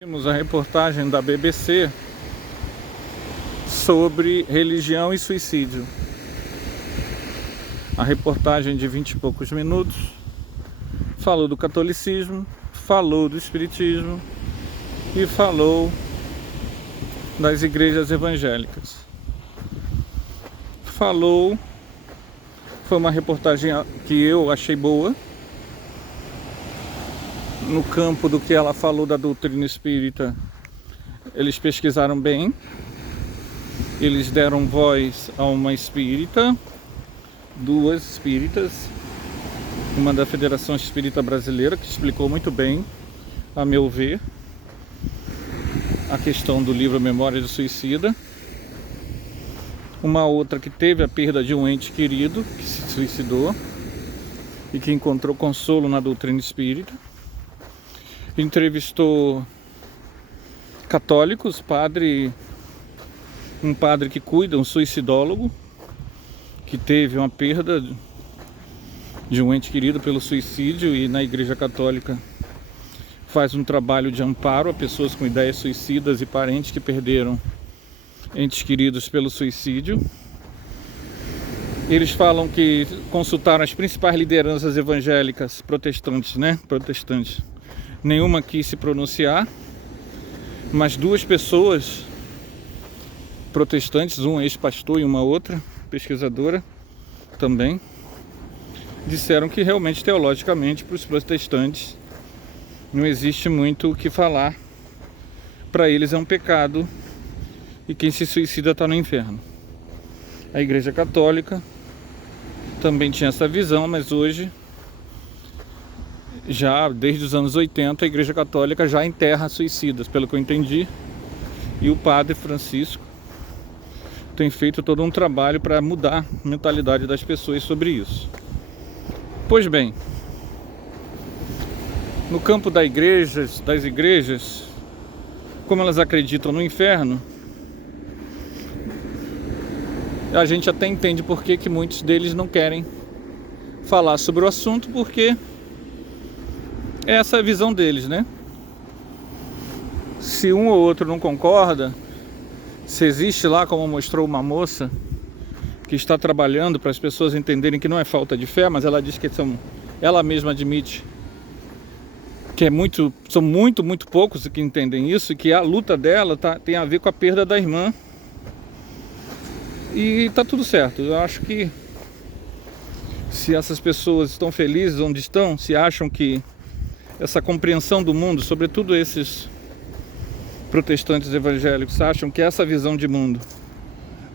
Vimos a reportagem da BBC sobre religião e suicídio. A reportagem de 20 e poucos minutos falou do catolicismo, falou do espiritismo e falou das igrejas evangélicas. Foi uma reportagem que eu achei boa, no campo do que ela falou da doutrina espírita. Eles pesquisaram bem, eles deram voz a uma espírita, duas espíritas, uma da Federação Espírita Brasileira, que explicou muito bem, a meu ver, a questão do livro Memória do Suicida, uma outra que teve a perda de um ente querido, que se suicidou e que encontrou consolo na doutrina espírita. Entrevistou católicos, um padre que cuida, um suicidólogo, que teve uma perda de um ente querido pelo suicídio, e na Igreja Católica faz um trabalho de amparo a pessoas com ideias suicidas e parentes que perderam entes queridos pelo suicídio. Eles falam que consultaram as principais lideranças evangélicas protestantes, Protestantes. Nenhuma quis se pronunciar, mas duas pessoas protestantes, um ex-pastor e uma outra pesquisadora também, disseram que realmente, teologicamente, para os protestantes não existe muito o que falar. Para eles é um pecado e quem se suicida está no inferno. A Igreja Católica também tinha essa visão, mas hoje, já desde os anos 80, a Igreja Católica já enterra suicidas, pelo que eu entendi, e o Padre Francisco tem feito todo um trabalho para mudar a mentalidade das pessoas sobre isso. Pois bem, no campo das igrejas, como elas acreditam no inferno, a gente até entende por que muitos deles não querem falar sobre o assunto, porque essa é a visão deles, Se um ou outro não concorda, se existe lá, como mostrou uma moça que está trabalhando para as pessoas entenderem que não é falta de fé, mas ela diz que ela mesma admite que são muito poucos que entendem isso, e que a luta dela tem a ver com a perda da irmã. E tá tudo certo. Eu acho que se essas pessoas estão felizes onde estão, se acham que essa compreensão do mundo, sobretudo esses protestantes evangélicos, acham que essa visão de mundo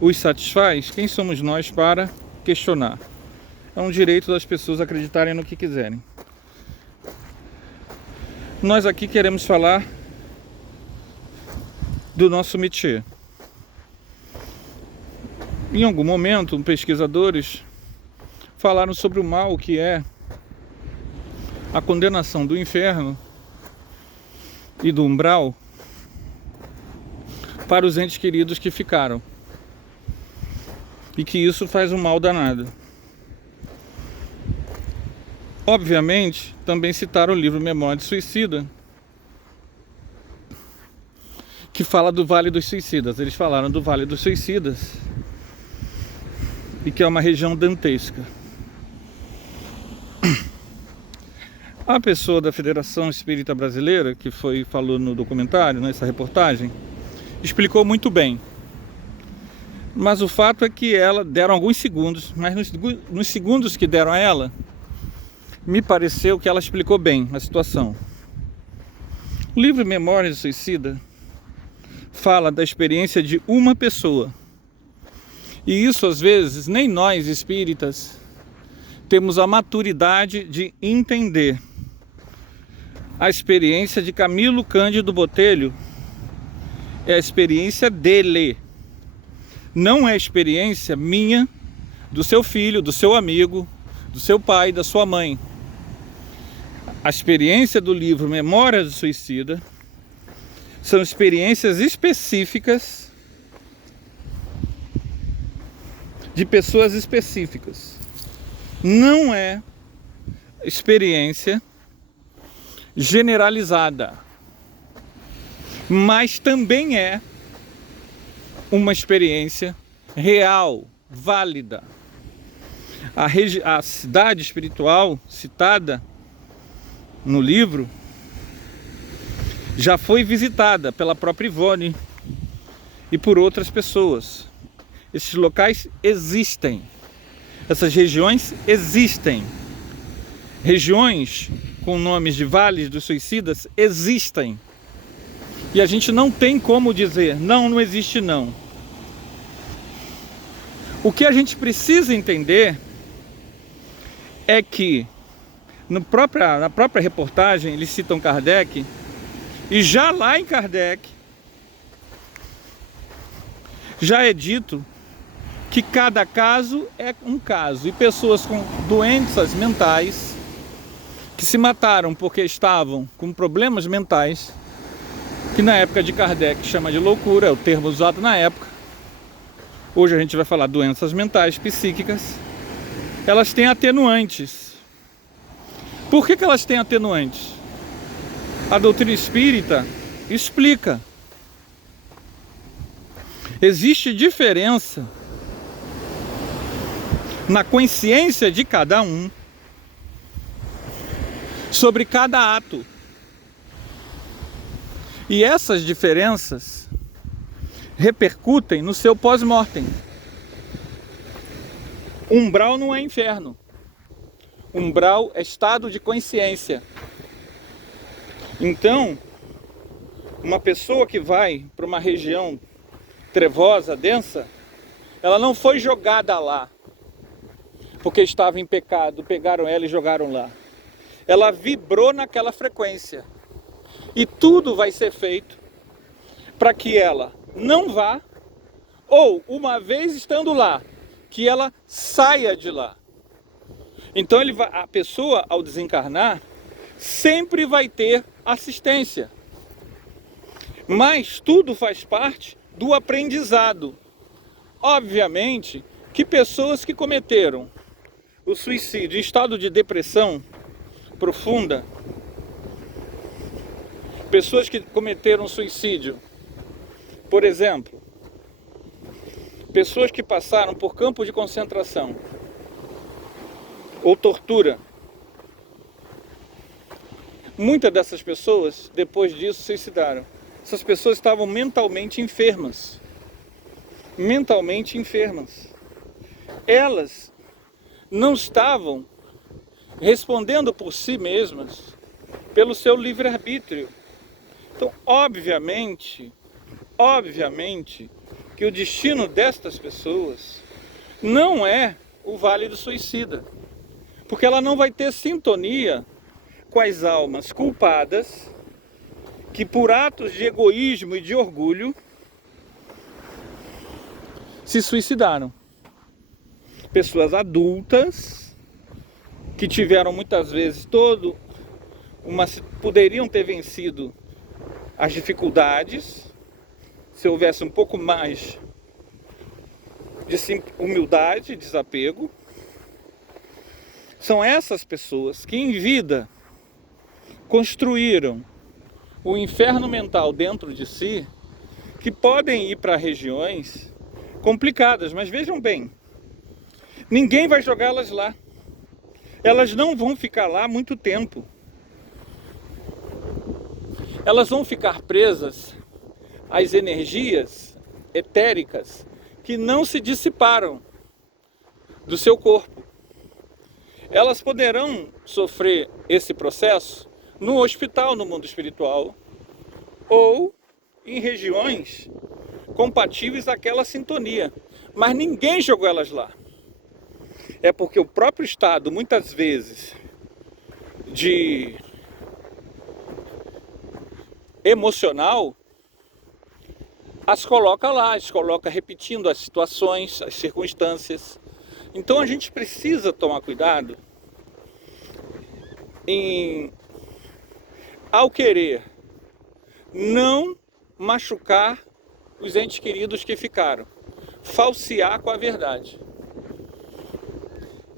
os satisfaz, quem somos nós para questionar? É um direito das pessoas acreditarem no que quiserem. Nós aqui queremos falar do nosso métier. Em algum momento, pesquisadores falaram sobre o mal que é a condenação do inferno e do umbral para os entes queridos que ficaram, e que isso faz um mal danado. Obviamente, também citaram o livro Memória do Suicida, que fala do Vale dos Suicidas. Eles falaram do Vale dos Suicidas, e que é uma região dantesca. A pessoa da Federação Espírita Brasileira, que falou no documentário, nessa reportagem, explicou muito bem. Mas o fato é que ela deram alguns segundos, mas nos segundos que deram a ela, me pareceu que ela explicou bem a situação. O livro Memória do Suicida fala da experiência de uma pessoa. E isso, às vezes, nem nós espíritas temos a maturidade de entender. A experiência de Camilo Cândido Botelho é a experiência dele. Não é a experiência minha, do seu filho, do seu amigo, do seu pai, da sua mãe. A experiência do livro Memória do Suicida são experiências específicas de pessoas específicas. Não é experiência generalizada. mas também é uma experiência real, válida. A cidade espiritual citada no livro já foi visitada pela própria Ivone e por outras pessoas. Esses locais existem, essas regiões existem. Regiões com nomes de vales dos suicidas existem. E a gente não tem como dizer, não existe não. O que a gente precisa entender é que na própria reportagem eles citam Kardec, e já lá em Kardec já é dito que cada caso é um caso, e pessoas com doenças mentais que se mataram porque estavam com problemas mentais, que na época de Kardec chama de loucura, é o termo usado na época. Hoje a gente vai falar doenças mentais, psíquicas. Elas têm atenuantes. Por que elas têm atenuantes? A doutrina espírita explica. Existe diferença na consciência de cada um sobre cada ato. E essas diferenças repercutem no seu pós-mortem. Umbral não é inferno. Umbral é estado de consciência. Então, uma pessoa que vai para uma região trevosa, densa, ela não foi jogada lá porque estava em pecado, pegaram ela e jogaram lá. Ela vibrou naquela frequência. E tudo vai ser feito para que ela não vá, ou uma vez estando lá, que ela saia de lá. Então a pessoa, ao desencarnar, sempre vai ter assistência. Mas tudo faz parte do aprendizado. Obviamente que pessoas que cometeram o suicídio em estado de depressão profunda, pessoas que cometeram suicídio, por exemplo, pessoas que passaram por campo de concentração ou tortura, muitas dessas pessoas, depois disso, se suicidaram. Essas pessoas estavam mentalmente enfermas. Mentalmente enfermas. Elas não estavam respondendo por si mesmas, pelo seu livre-arbítrio. Então, obviamente, que o destino destas pessoas não é o Vale do Suicida, porque ela não vai ter sintonia com as almas culpadas que, por atos de egoísmo e de orgulho, se suicidaram. Pessoas adultas que tiveram muitas vezes poderiam ter vencido as dificuldades se houvesse um pouco mais de humildade, desapego. São essas pessoas que em vida construíram o inferno mental dentro de si, que podem ir para regiões complicadas, mas vejam bem, ninguém vai jogá-las lá. Elas não vão ficar lá muito tempo. Elas vão ficar presas às energias etéricas que não se dissiparam do seu corpo. Elas poderão sofrer esse processo no hospital, no mundo espiritual, ou em regiões compatíveis àquela sintonia. Mas ninguém jogou elas lá. É porque o próprio estado, muitas vezes, de emocional, as coloca lá, as coloca repetindo as situações, as circunstâncias. Então a gente precisa tomar cuidado ao querer não machucar os entes queridos que ficaram, falsear com a verdade.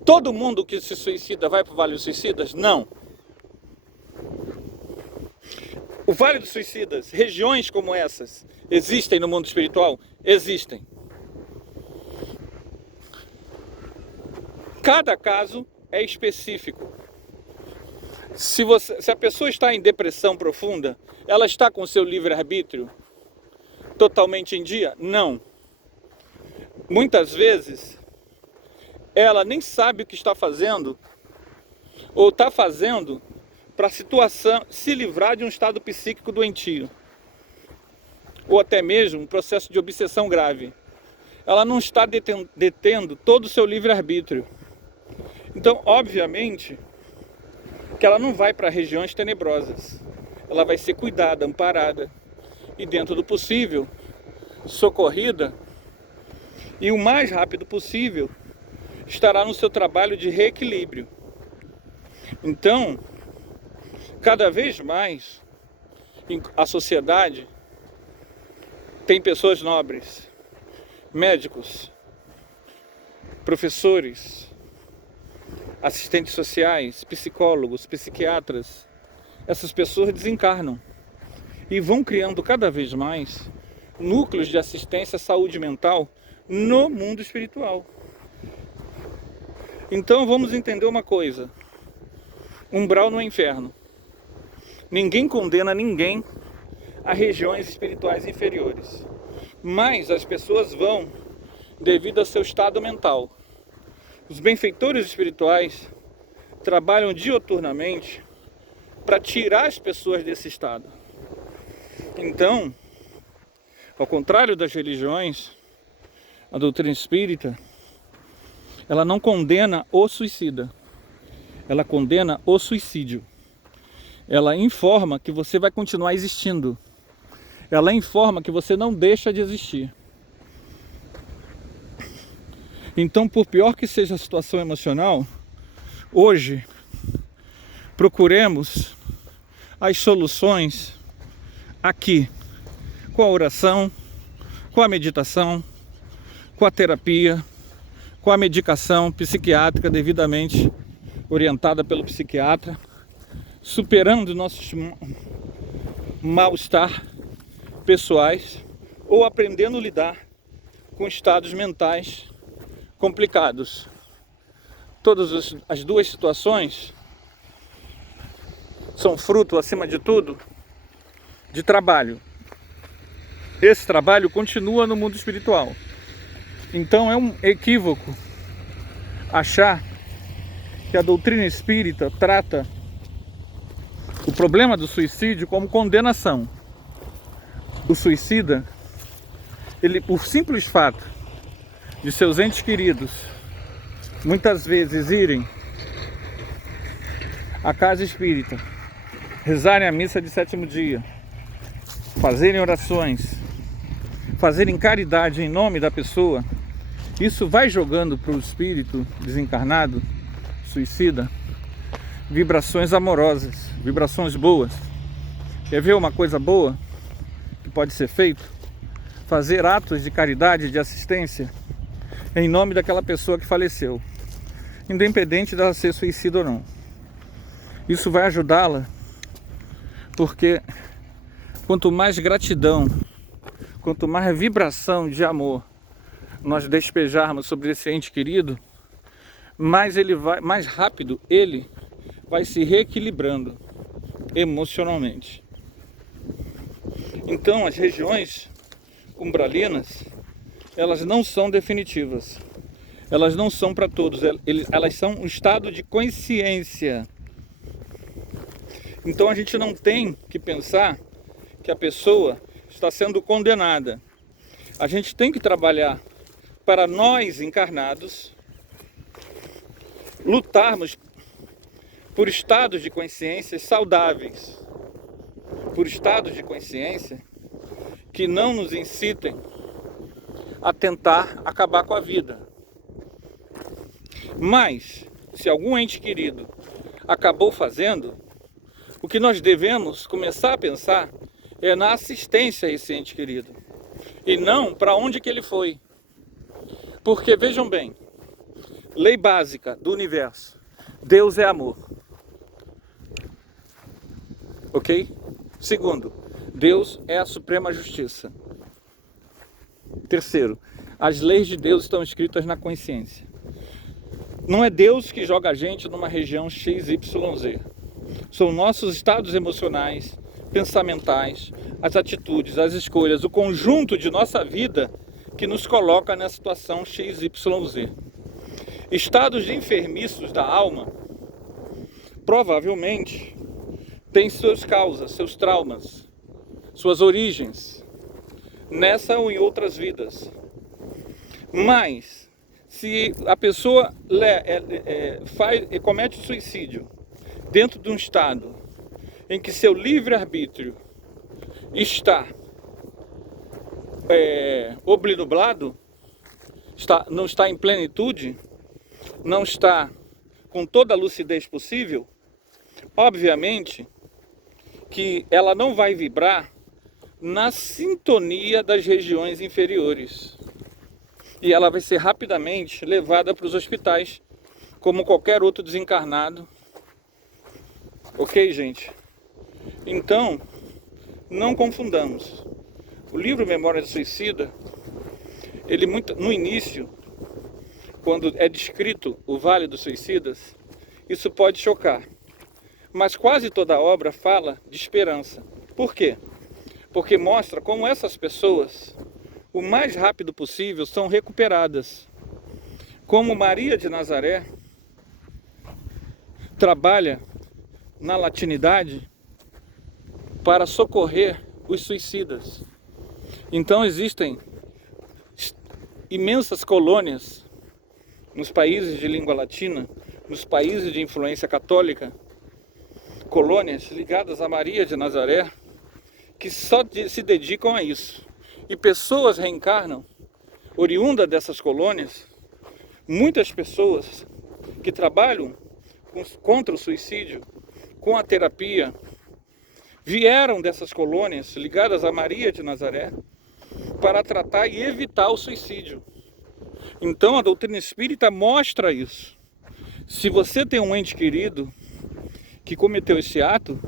Todo mundo que se suicida vai para o Vale dos Suicidas? Não. Vale dos Suicidas, regiões como essas, existem no mundo espiritual? Existem. Cada caso é específico. Se a pessoa está em depressão profunda, ela está com seu livre-arbítrio totalmente em dia? Não. Muitas vezes, ela nem sabe o que está fazendo, ou está fazendo para a situação se livrar de um estado psíquico doentio, ou até mesmo um processo de obsessão grave. Ela não está detendo todo o seu livre-arbítrio. Então, obviamente, que ela não vai para regiões tenebrosas. Ela vai ser cuidada, amparada e, dentro do possível, socorrida, e o mais rápido possível estará no seu trabalho de reequilíbrio. Então, cada vez mais a sociedade tem pessoas nobres, médicos, professores, assistentes sociais, psicólogos, psiquiatras. Essas pessoas desencarnam e vão criando cada vez mais núcleos de assistência à saúde mental no mundo espiritual. Então vamos entender uma coisa: umbral no inferno. Ninguém condena ninguém a regiões espirituais inferiores, mas as pessoas vão devido ao seu estado mental. Os benfeitores espirituais trabalham dioturnamente para tirar as pessoas desse estado. Então, ao contrário das religiões, a doutrina espírita, ela não condena o suicida, ela condena o suicídio. Ela informa que você vai continuar existindo. Ela informa que você não deixa de existir. Então, por pior que seja a situação emocional, hoje procuremos as soluções aqui, com a oração, com a meditação, com a terapia, com a medicação psiquiátrica devidamente orientada pelo psiquiatra, superando nossos mal-estar pessoais ou aprendendo a lidar com estados mentais complicados. Todas as duas situações são fruto, acima de tudo, de trabalho. Esse trabalho continua no mundo espiritual. Então é um equívoco achar que a doutrina espírita trata o problema do suicídio como condenação. O suicida, ele, por simples fato de seus entes queridos muitas vezes irem à casa espírita, rezarem a missa de sétimo dia, fazerem orações, fazerem caridade em nome da pessoa, isso vai jogando para o espírito desencarnado, suicida, vibrações amorosas, vibrações boas. Quer ver uma coisa boa que pode ser feito? Fazer atos de caridade, de assistência em nome daquela pessoa que faleceu, independente dela ser suicida ou não. Isso vai ajudá-la, porque quanto mais gratidão, quanto mais vibração de amor nós despejarmos sobre esse ente querido, mais rápido ele vai se reequilibrando emocionalmente. Então as regiões umbralinas, elas não são definitivas, elas não são para todos, elas são um estado de consciência. Então a gente não tem que pensar que a pessoa está sendo condenada. A gente tem que trabalhar para nós encarnados lutarmos por estados de consciência saudáveis, por estados de consciência que não nos incitem a tentar acabar com a vida. Mas, se algum ente querido acabou fazendo, o que nós devemos começar a pensar é na assistência a esse ente querido, e não para onde que ele foi. Porque, vejam bem, lei básica do universo: Deus é amor. Ok? Segundo, Deus é a suprema justiça. Terceiro, as leis de Deus estão escritas na consciência. Não é Deus que joga a gente numa região XYZ. São nossos estados emocionais, pensamentais, as atitudes, as escolhas, o conjunto de nossa vida que nos coloca na situação XYZ. Estados de enfermiços da alma provavelmente têm suas causas, seus traumas, suas origens, nessa ou em outras vidas. Mas, se a pessoa comete suicídio dentro de um estado em que seu livre-arbítrio está obnubilado, não está em plenitude, não está com toda a lucidez possível, obviamente que ela não vai vibrar na sintonia das regiões inferiores. E ela vai ser rapidamente levada para os hospitais, como qualquer outro desencarnado. Ok, gente? Então, não confundamos. O livro Memória do Suicida, ele no início, quando é descrito o Vale dos Suicidas, isso pode chocar. Mas quase toda a obra fala de esperança. Por quê? Porque mostra como essas pessoas, o mais rápido possível, são recuperadas. Como Maria de Nazaré trabalha na latinidade para socorrer os suicidas. Então existem imensas colônias nos países de língua latina, nos países de influência católica, colônias ligadas a Maria de Nazaré, que só se dedicam a isso. E pessoas reencarnam, oriundas dessas colônias, muitas pessoas que trabalham contra o suicídio, com a terapia, vieram dessas colônias ligadas a Maria de Nazaré para tratar e evitar o suicídio. Então a doutrina espírita mostra isso. Se você tem um ente querido que cometeu esse ato,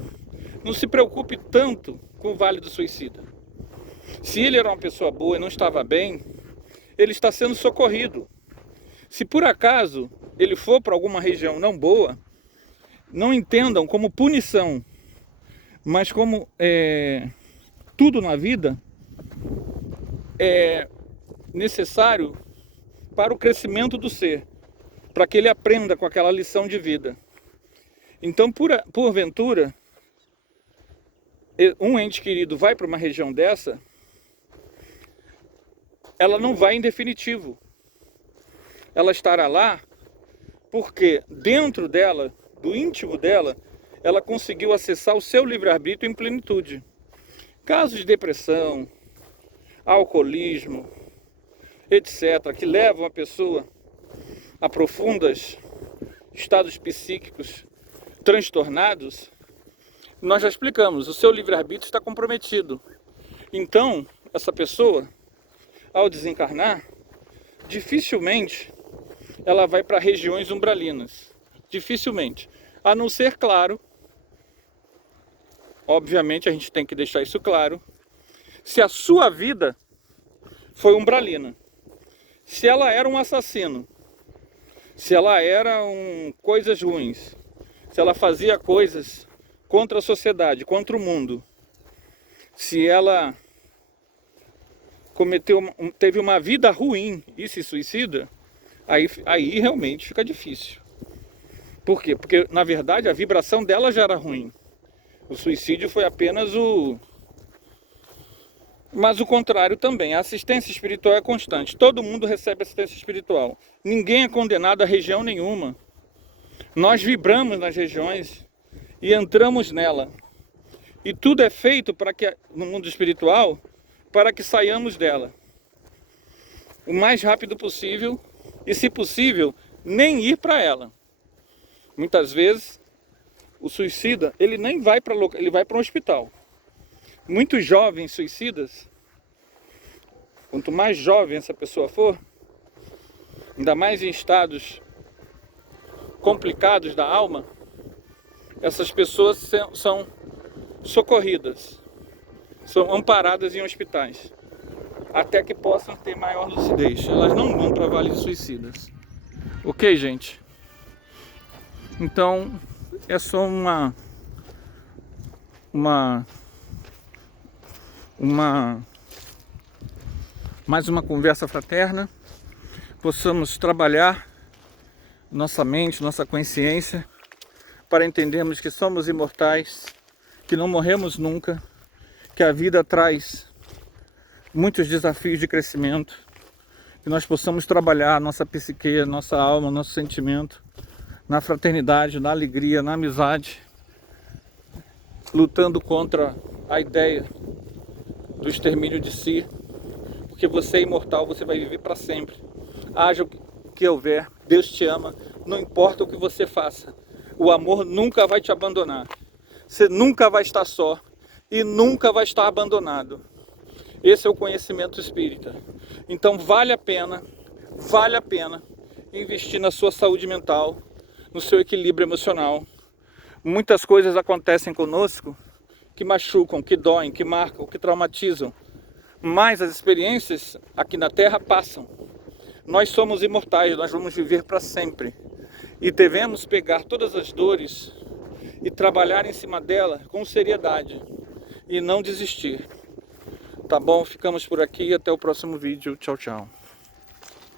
não se preocupe tanto com o Vale do Suicida. Se ele era uma pessoa boa e não estava bem, ele está sendo socorrido. Se por acaso ele for para alguma região não boa, não entendam como punição, mas como tudo na vida é necessário para o crescimento do ser, para que ele aprenda com aquela lição de vida. Então, porventura, um ente querido vai para uma região dessa, ela não vai em definitivo. Ela estará lá porque dentro dela, do íntimo dela, ela conseguiu acessar o seu livre-arbítrio em plenitude. Casos de depressão, alcoolismo, etc., que levam a pessoa a profundos estados psíquicos transtornados, nós já explicamos, o seu livre-arbítrio está comprometido. Então, essa pessoa, ao desencarnar, dificilmente ela vai para regiões umbralinas. Dificilmente. A não ser, claro, obviamente a gente tem que deixar isso claro, se a sua vida foi umbralina. Se ela era um assassino, se ela era coisas ruins, se ela fazia coisas contra a sociedade, contra o mundo, se ela teve uma vida ruim e se suicida, aí realmente fica difícil. Por quê? Porque, na verdade, a vibração dela já era ruim. O suicídio foi apenas Mas o contrário também. A assistência espiritual é constante. Todo mundo recebe assistência espiritual. Ninguém é condenado a região nenhuma. Nós vibramos nas regiões e entramos nela. E tudo é feito para que, no mundo espiritual, para que saiamos dela o mais rápido possível e, se possível, nem ir para ela. Muitas vezes o suicida, ele nem vai para ele vai para um hospital. Muitos jovens suicidas, quanto mais jovem essa pessoa for, ainda mais em estados complicados da alma, essas pessoas são socorridas, são amparadas em hospitais, até que possam ter maior lucidez. Elas não vão para vales suicidas. Ok, gente? Então, é só mais uma conversa fraterna. Possamos trabalhar nossa mente, nossa consciência, para entendermos que somos imortais, que não morremos nunca, que a vida traz muitos desafios de crescimento, que nós possamos trabalhar nossa psique, nossa alma, nosso sentimento, na fraternidade, na alegria, na amizade, lutando contra a ideia do extermínio de si, porque você é imortal, você vai viver para sempre. Haja o que houver, Deus te ama, não importa o que você faça, o amor nunca vai te abandonar, você nunca vai estar só e nunca vai estar abandonado. Esse é o conhecimento espírita. Então vale a pena investir na sua saúde mental, no seu equilíbrio emocional. Muitas coisas acontecem conosco que machucam, que doem, que marcam, que traumatizam, mas as experiências aqui na Terra passam. Nós somos imortais, nós vamos viver para sempre e devemos pegar todas as dores e trabalhar em cima dela com seriedade e não desistir. Tá bom? Ficamos por aqui, até o próximo vídeo. Tchau, tchau.